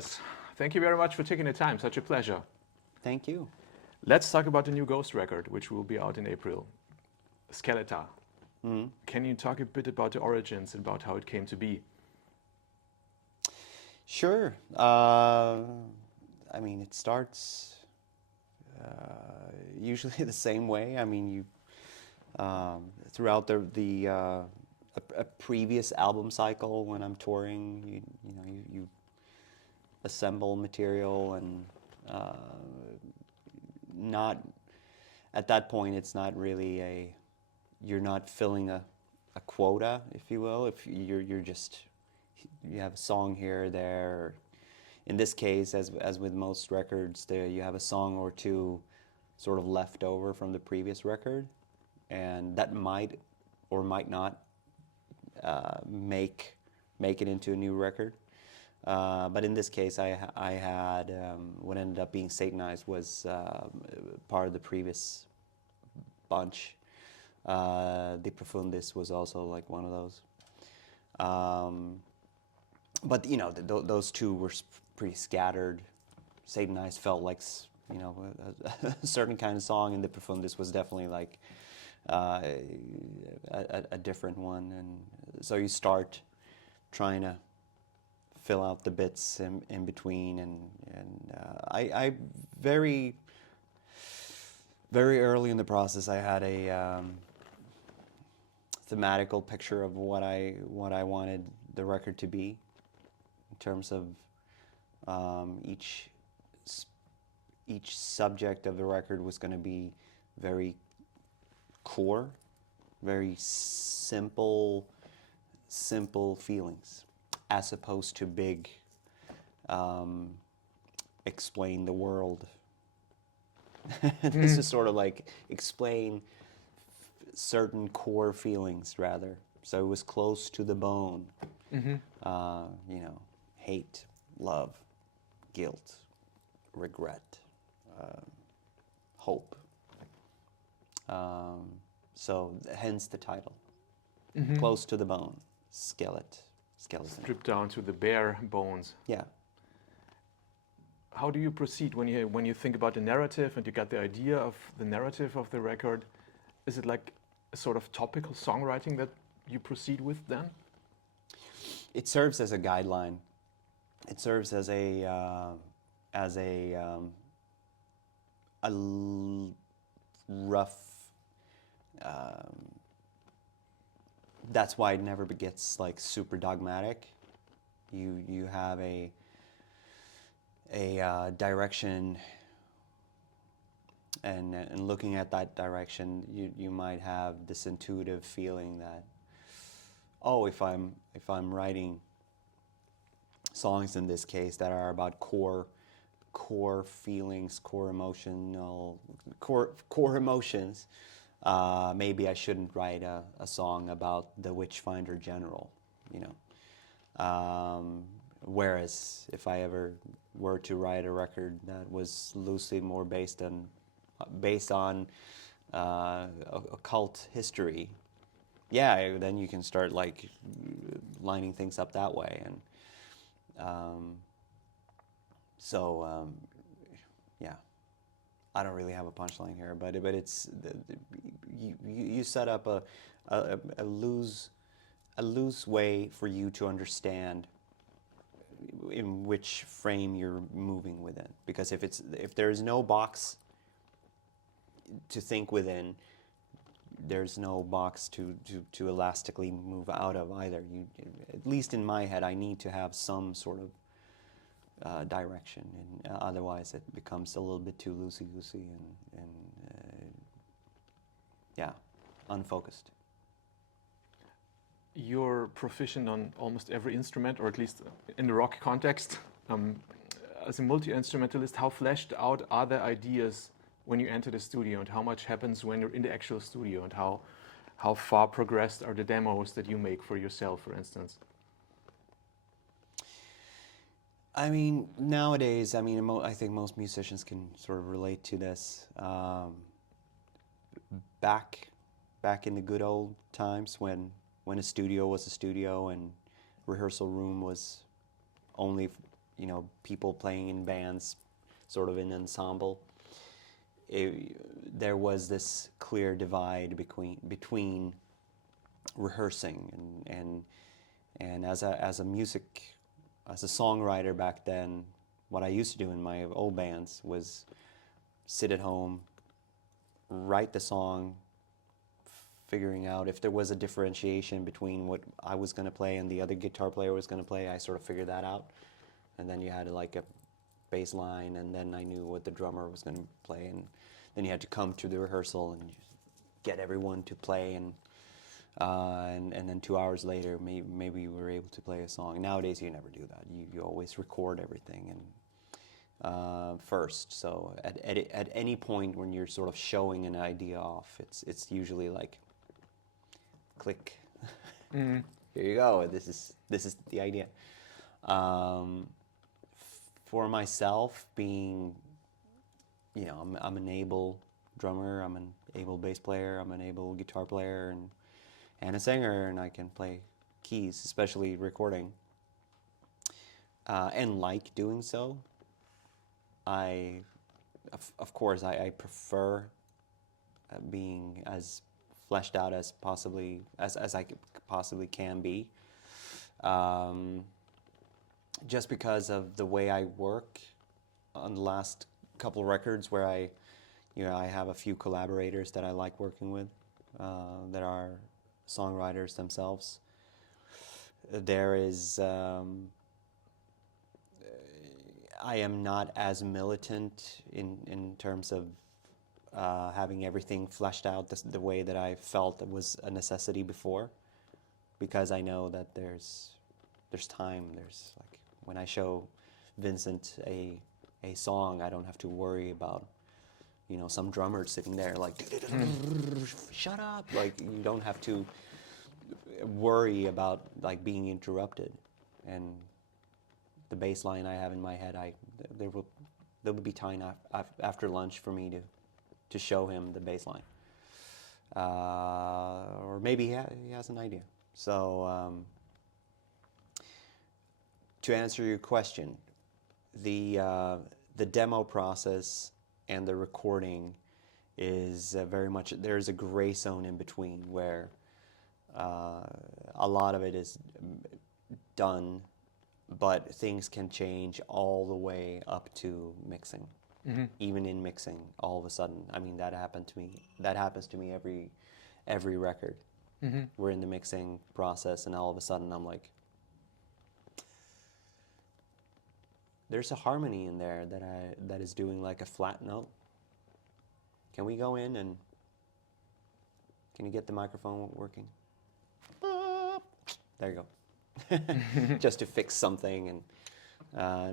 Tobias, thank you very much for taking the time. Such a pleasure. Thank you. Let's talk about the new Ghost record, which will be out in April. Skeletá. Can you talk a bit about the origins and about how it came to be? Sure. I mean, it starts usually the same way. I mean, you throughout a previous album cycle when I'm touring, you assemble material and not at that point. It's not really you're not filling a quota, if you will. If you're just you have a song here or there. In this case, as with most records, you have a song or two sort of left over from the previous record, and that might or might not make it into a new record. But in this case, I had what ended up being Satanized was part of the previous bunch. De Profundis was also like one of those. But those two were pretty scattered. Satanized felt like a certain kind of song, and De Profundis was definitely like a different one. And so you start trying to fill out the bits in between, and I very early in the process I had a thematical picture of what I wanted the record to be in terms of each subject of the record was going to be very core, very simple feelings, as opposed to big explain the world. This is sort of like explain certain core feelings rather. So it was close to the bone. Hate, love, guilt, regret, hope. So hence the title. Close to the bone, skeleton. Stripped down to the bare bones. Yeah. How do you proceed when you think about the narrative and you got the idea of the narrative of the record? Is it like a sort of topical songwriting that you proceed with then? It serves as a guideline. It serves as a rough. That's why it never gets like super dogmatic. You have a direction, and looking at that direction, you might have this intuitive feeling that, oh, if I'm writing songs in this case that are about core feelings, core emotions, maybe I shouldn't write a song about the Witchfinder General, whereas if I ever were to write a record that was loosely more based on occult history, yeah, then you can start like lining things up that way. And yeah, I don't really have a punchline here, but it's you set up a loose way for you to understand in which frame you're moving within. Because if there is no box to think within, there's no box to elastically move out of either. At least in my head, I need to have some sort of direction, and otherwise it becomes a little bit too loosey-goosey and unfocused. You're proficient on almost every instrument, or at least in the rock context. As a multi-instrumentalist, how fleshed out are the ideas when you enter the studio, and how much happens when you're in the actual studio, and how far progressed are the demos that you make for yourself, for instance? I mean, nowadays, I think most musicians can sort of relate to this. Back in the good old times when a studio was a studio and rehearsal room was only, people playing in bands, sort of in ensemble, there was this clear divide between rehearsing and as a songwriter back then, what I used to do in my old bands was sit at home, write the song, figuring out if there was a differentiation between what I was going to play and the other guitar player was going to play. I sort of figured that out, and then you had like a bass line, and then I knew what the drummer was going to play, and then you had to come to the rehearsal and get everyone to play, and then 2 hours later, maybe you were able to play a song. Nowadays, you never do that. You always record everything and first. So at any point when you're sort of showing an idea off, it's usually like, click. Here you go. This is the idea. For myself, being, I'm an able drummer, I'm an able bass player, I'm an able guitar player, and a singer, and I can play keys, especially recording, and like doing so. Of course, I prefer being as fleshed out as I possibly can be, just because of the way I work on the last couple records, where I have a few collaborators that I like working with, that are songwriters themselves. There is, I am not as militant in terms of having everything fleshed out the way that I felt it was a necessity before, because I know that there's time. There's like, when I show Vincent a song, I don't have to worry about some drummer sitting there like, shut up. Like, you don't have to worry about like being interrupted. And the bass line I have in my head, there will be time after lunch for me to show him the bass line, or maybe he has an idea. So to answer your question, the demo process and the recording is very much, there's a gray zone in between, where a lot of it is done, but things can change all the way up to mixing. Even in mixing, all of a sudden, I mean, that happens to me every record. We're in the mixing process, and all of a sudden I'm like, there's a harmony in there that is doing like a flat note. Can we go in and can you get the microphone working? There you go. Just to fix something, and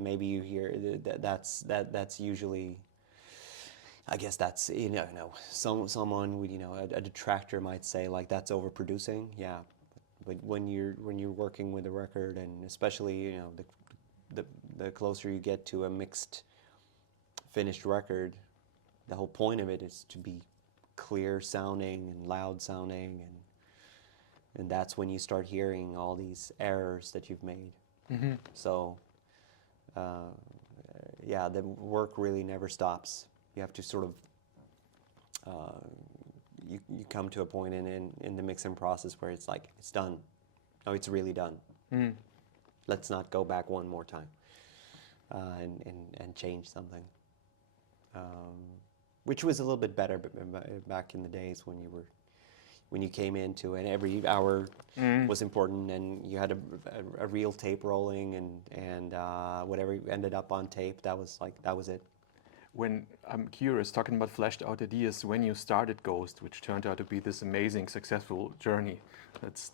maybe you hear that's usually, I guess that's someone would, a detractor might say like, that's overproducing. Yeah, but when you're working with a record, and especially the closer you get to a mixed, finished record, the whole point of it is to be clear sounding and loud sounding, and that's when you start hearing all these errors that you've made. So the work really never stops. You have to sort of you come to a point in the mixing process where it's like, it's done. Oh, it's really done. Let's not go back one more time and change something. Which was a little bit better back in the days when you came into, and every hour was important, and you had a real tape rolling, and whatever ended up on tape, that was it. When I'm curious, talking about fleshed out ideas, when you started Ghost, which turned out to be this amazing, successful journey that's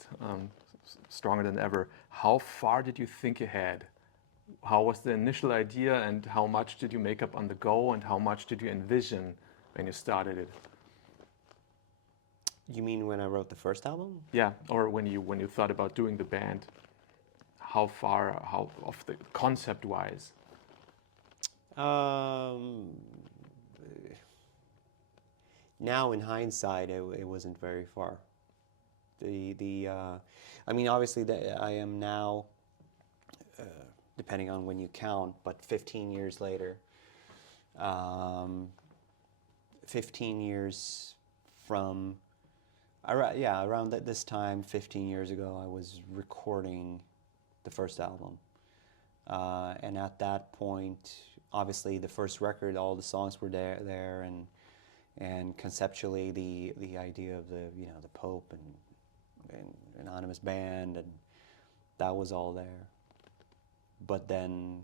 stronger than ever, how far did you think ahead? How was the initial idea, and how much did you make up on the go, and how much did you envision when you started it? You mean when I wrote the first album? Yeah, or when you thought about doing the band, how of the concept-wise? Now in hindsight, it wasn't very far. I mean, obviously, I am now depending on when you count, but 15 years later, 15 years from, around this time, 15 years ago, I was recording the first album. And at that point, obviously the first record, all the songs were there, and conceptually the idea of the Pope and anonymous band, and that was all there. But then,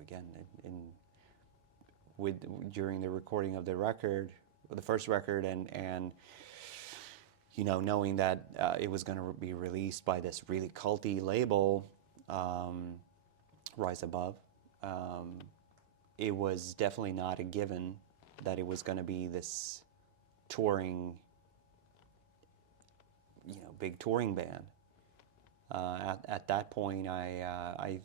again, during the recording of the record, the first record, and knowing that it was going to be released by this really culty label, Rise Above, it was definitely not a given that it was going to be this touring, big touring band. At that point, I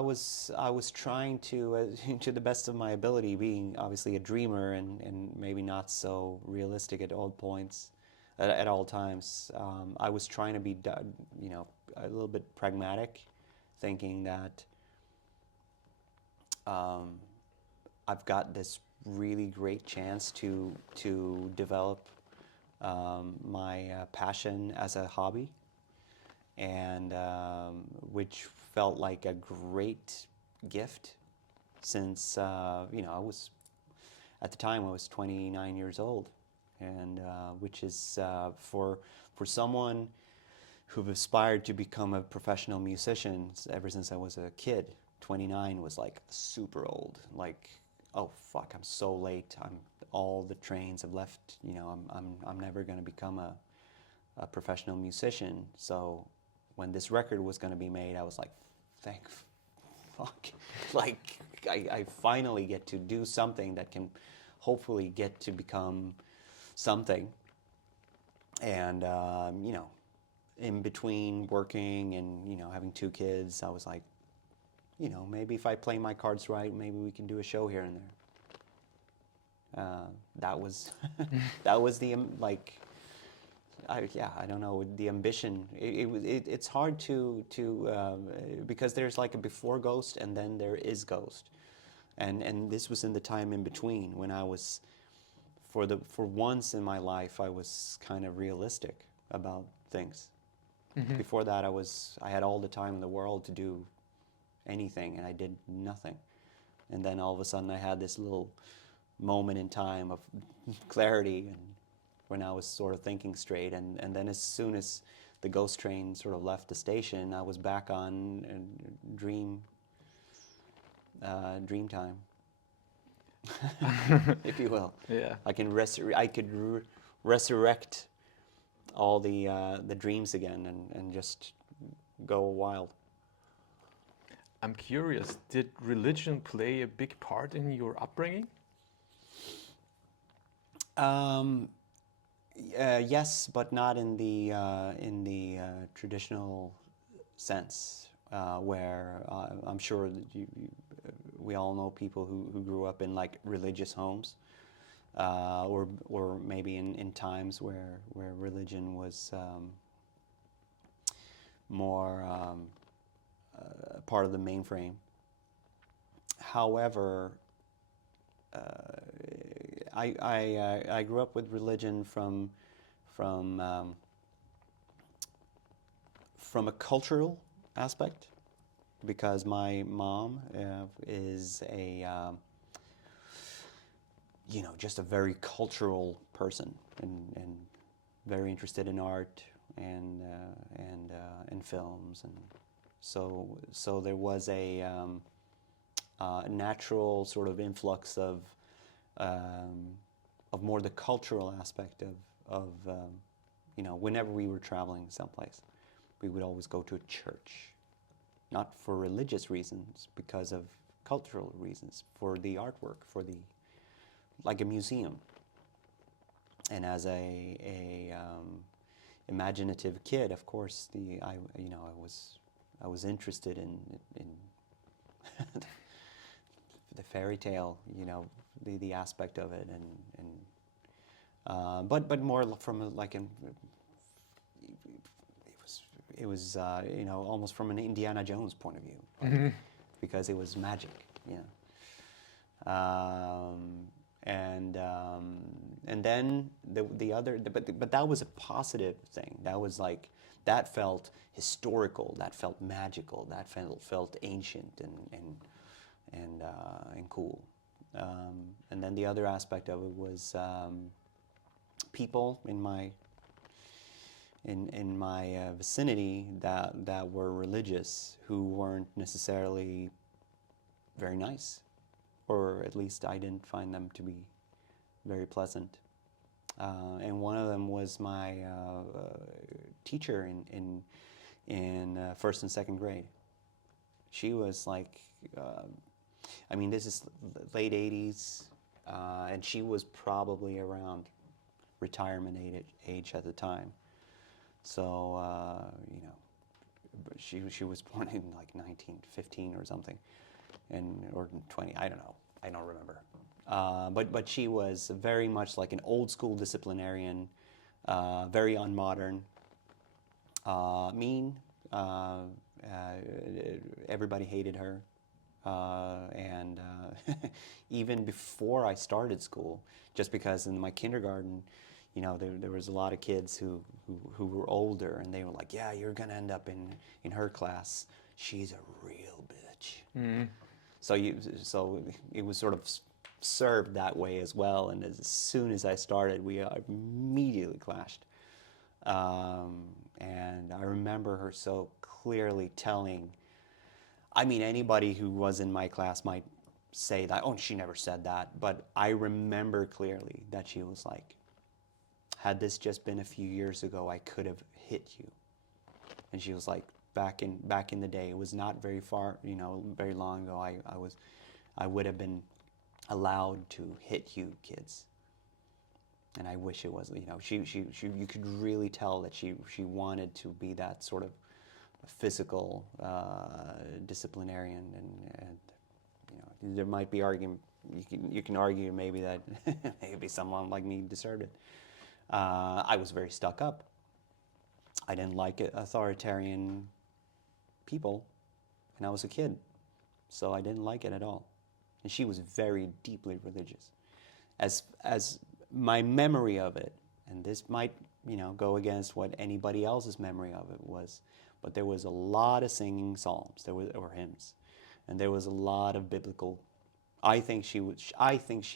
was trying to the best of my ability, being obviously a dreamer and maybe not so realistic at all points, at all times. I was trying to be, a little bit pragmatic, thinking that I've got this really great chance to develop my passion as a hobby, and which felt like a great gift, since I was, at the time I was 29 years old, and which is for someone who've aspired to become a professional musician ever since I was a kid. 29 was like super old, like, oh fuck, I'm so late, all the trains have left, I'm never going to become a professional musician. So when this record was going to be made, I was like, thank fuck, like I finally get to do something that can hopefully get to become something. And in between working and having 2 kids, I was like, maybe if I play my cards right, maybe we can do a show here and there. That was that was the I don't know, the ambition. It's hard to because there's like a before Ghost and then there is Ghost, and this was in the time in between when I was, for once in my life, I was kind of realistic about things. Mm-hmm. Before that, I had all the time in the world to do anything, and I did nothing. And then all of a sudden I had this little moment in time of clarity, and when I was sort of thinking straight, and then as soon as the Ghost train sort of left the station, I was back on dream time, if you will. Yeah. I could resurrect all the dreams again, and just go wild. I'm curious, did religion play a big part in your upbringing? Yes, but not in the traditional sense, where I'm sure that we all know people who grew up in like religious homes, or maybe in times where religion was more part of the mainframe. However, I grew up with religion from a cultural aspect, because my mom is just a very cultural person, and very interested in art and films, and so there was a natural sort of influx of more the cultural aspect of whenever we were traveling someplace, we would always go to a church, not for religious reasons, because of cultural reasons, for the artwork, like a museum. And as a imaginative kid, of course, I was interested in the fairy tale, the aspect of it, but more from it you know, almost from an Indiana Jones point of view, because it was magic, you know. And then the other, but that was a positive thing. That was like, that felt historical, that felt magical, that felt ancient and cool. And then the other aspect of it was people in my vicinity that were religious, who weren't necessarily very nice, or at least I didn't find them to be very pleasant. And one of them was my teacher in first and second grade. She was like, I mean, this is late 80s, and she was probably around retirement age at the time. So, you know, she was born in like 1915 or something, or 20, I don't know, I don't remember. But she was very much like an old school disciplinarian, very unmodern, mean. Everybody hated her. And even before I started school, just because in my kindergarten, you know, there was a lot of kids who were older, and they were like, yeah, you're gonna end up in her class. She's a real bitch. Mm. So it was sort of served that way as well. And as soon as I started, we immediately clashed. And I remember her so clearly telling, I mean, anybody who was in my class might say that, oh, she never said that. But I remember clearly that she was like, had this just been a few years ago, I could have hit you. And she was like, back in the day, it was not very far, you know, very long ago, I would have been allowed to hit you kids. And I wish it was, you know, you could really tell that she wanted to be that sort of physical disciplinarian, and you know, there might be argument. You can argue maybe that maybe someone like me deserved it. I was very stuck up. I didn't like authoritarian people, and I was a kid, so I didn't like it at all. And she was very deeply religious. As my memory of it, and this might, you know, go against what anybody else's memory of it was, but there was a lot of singing psalms, or hymns, and there was a lot of biblical. I think she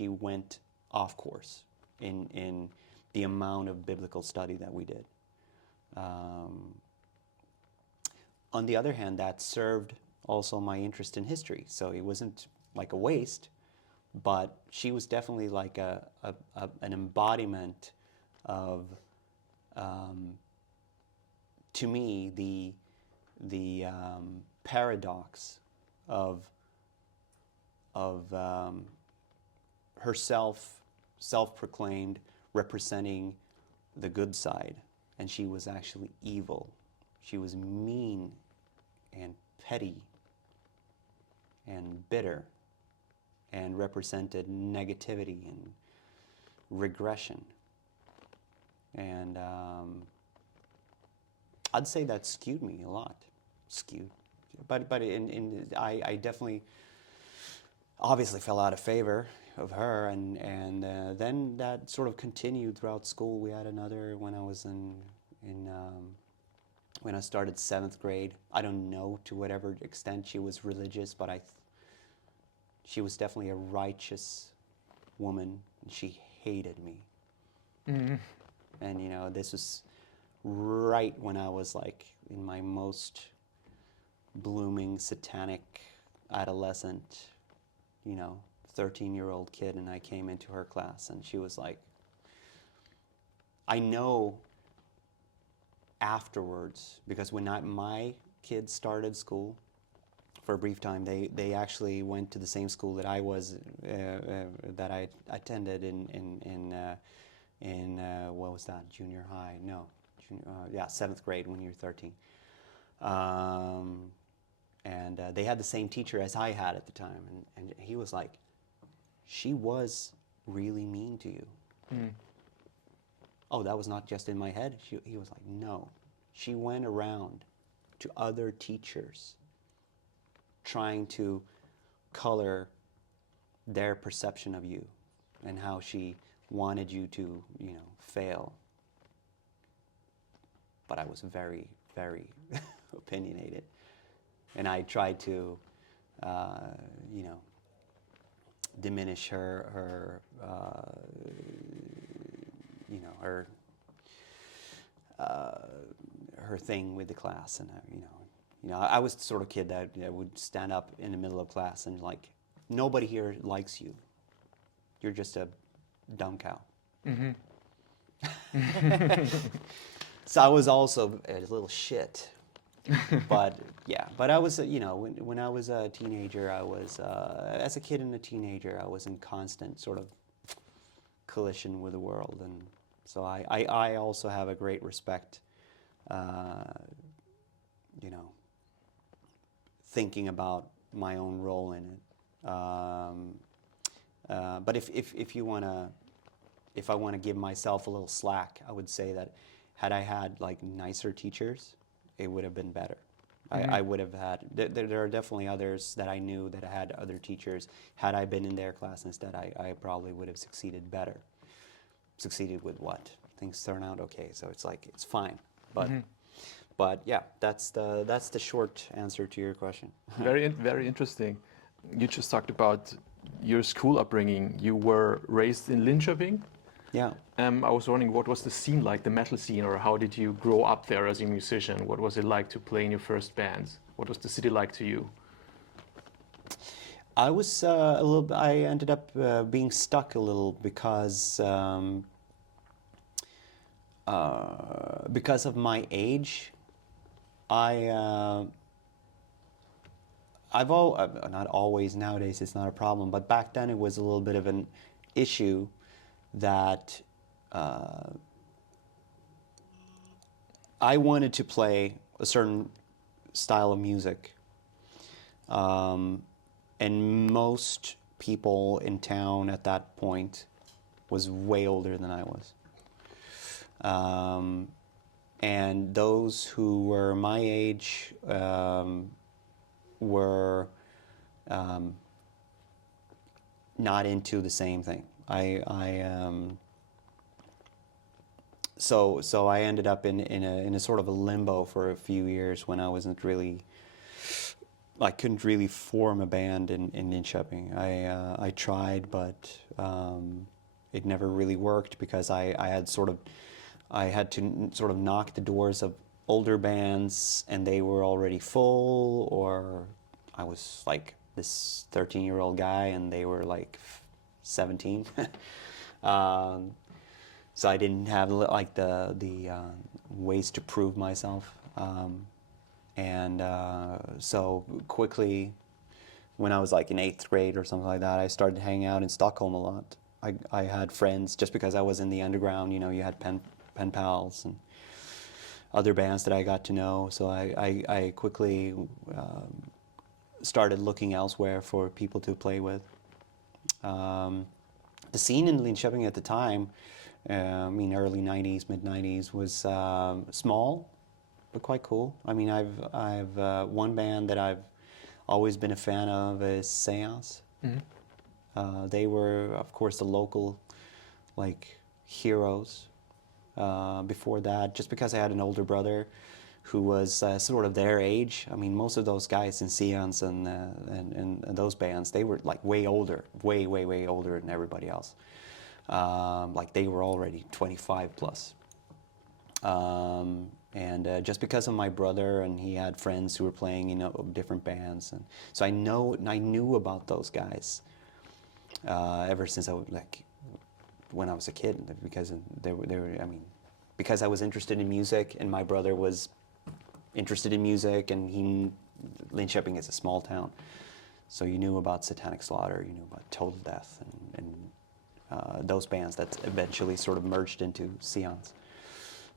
went off course in the amount of biblical study that we did. On the other hand, that served also my interest in history, so it wasn't like a waste, but she was definitely like an embodiment of, to me, the paradox of herself, self-proclaimed, representing the good side, and she was actually evil. She was mean and petty and bitter, and represented negativity and regression. And I'd say that skewed me a lot. But I definitely, obviously fell out of favor of her, and then that sort of continued throughout school. We had another when I was when I started 7th grade. I don't know to whatever extent she was religious, but she was definitely a righteous woman, and she hated me. Mm-hmm. And you know, this was right when I was like in my most blooming satanic adolescent, you know, 13-year-old kid, and I came into her class, and she was like, I know afterwards, because when my kids started school, for a brief time, they actually went to the same school that I was, that I attended in what was that, junior high? No, 7th grade when you're 13. And they had the same teacher as I had at the time, and he was like, she was really mean to you. Mm. Oh, that was not just in my head? He was like, no. She went around to other teachers, trying to color their perception of you and how she wanted you to, fail. But I was very, very opinionated. And I tried to, diminish her thing with the class, and I was the sort of kid that would stand up in the middle of class and like, nobody here likes you. You're just a dumb cow. Mm-hmm. So I was also a little shit. But I was, when I was a teenager, I was, as a kid and a teenager, I was in constant sort of collision with the world. And so I also have a great respect, thinking about my own role in it. But if I want to give myself a little slack, I would say that had I had like nicer teachers, it would have been better. Mm-hmm. I would have had, there are definitely others that I knew that had other teachers. Had I been in their class instead, I probably would have succeeded better. Succeeded with what? Things turn out okay, so it's like, it's fine. But mm-hmm. But yeah, that's the short answer to your question. Very interesting. You just talked about your school upbringing. You were raised in Linköping. Yeah. I was wondering, what was the scene like, the metal scene, or how did you grow up there as a musician? What was it like to play in your first bands? What was the city like to you? I was I ended up being stuck a little because of my age. Not always, nowadays it's not a problem, but back then it was a little bit of an issue that I wanted to play a certain style of music, and most people in town at that point was way older than I was. And those who were my age were not into the same thing. So I ended up in a sort of a limbo for a few years when I couldn't really form a band in Linköping. I tried, but it never really worked because I had to sort of knock the doors of older bands and they were already full, or I was like this 13-year-old guy and they were like 17. So I didn't have like the ways to prove myself. So quickly, when I was like in 8th grade or something like that, I started hanging out in Stockholm a lot. I had friends, just because I was in the underground, you had pen pals and other bands that I got to know. So I quickly started looking elsewhere for people to play with. The scene in Linköping at the time, early 90s, mid 90s, was small, but quite cool. I've one band that I've always been a fan of is Seance. Mm-hmm. They were, of course, the local, heroes. Before that, just because I had an older brother who was sort of their age. Most of those guys in Seance and those bands, they were way older, way older than everybody else. They were already 25 plus. Just because of my brother, and he had friends who were playing in different bands, and so I knew about those guys ever since when I was a kid, because they were because I was interested in music and my brother was interested in music, and Linköping is a small town, so you knew about Satanic Slaughter, you knew about Total Death, and those bands that eventually sort of merged into Seance.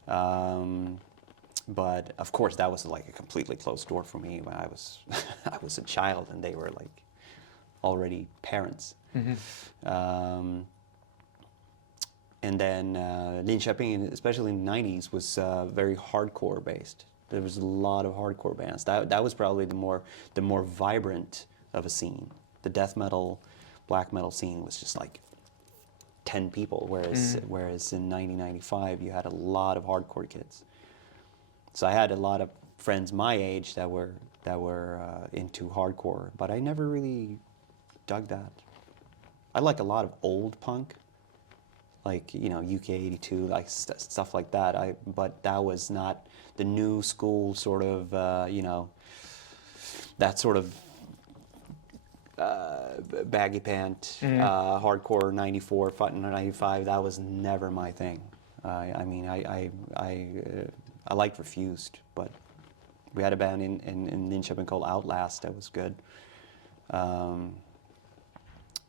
But of course that was a completely closed door for me when I was I was a child and they were already parents. Mm-hmm. And then Linköping, especially in the 90s, was very hardcore based. There was a lot of hardcore bands. That was probably the more vibrant of a scene. The death metal, black metal scene was just like 10 people, whereas in 1995 you had a lot of hardcore kids. So I had a lot of friends my age that were into hardcore, but I never really dug that. I like a lot of old punk, like, you know, UK82, like stuff like that. But that was not the new school sort of, you know, that sort of baggy pant, hardcore 94, 95. That was never my thing. I mean, I liked Refused, but we had a band in Linköping called Outlast that was good.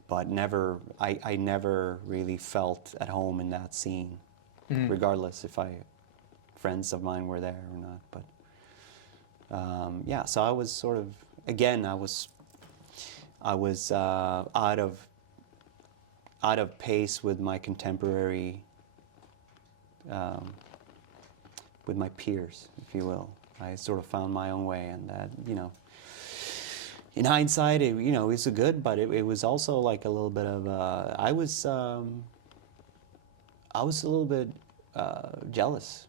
But I never really felt at home in that scene, regardless if friends of mine were there or not. But yeah, so I was sort of, again, I was out of pace with my contemporary, with my peers, if you will. I sort of found my own way, and that, you know, in hindsight, it, you know, it's a good, but it was also like a little bit of I was a little bit jealous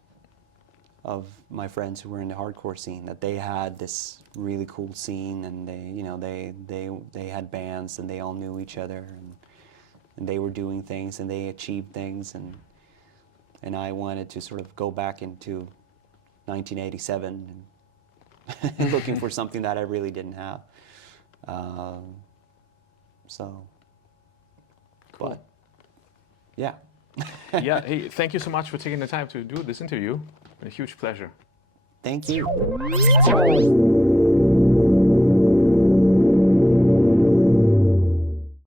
of my friends who were in the hardcore scene, that they had this really cool scene, and they, you know, they had bands, and they all knew each other, and they were doing things, and they achieved things, and I wanted to sort of go back into 1987 and looking for something that I really didn't have. So, Cool. But yeah. Yeah, hey, thank you so much for taking the time to do this interview. A huge pleasure. Thank you.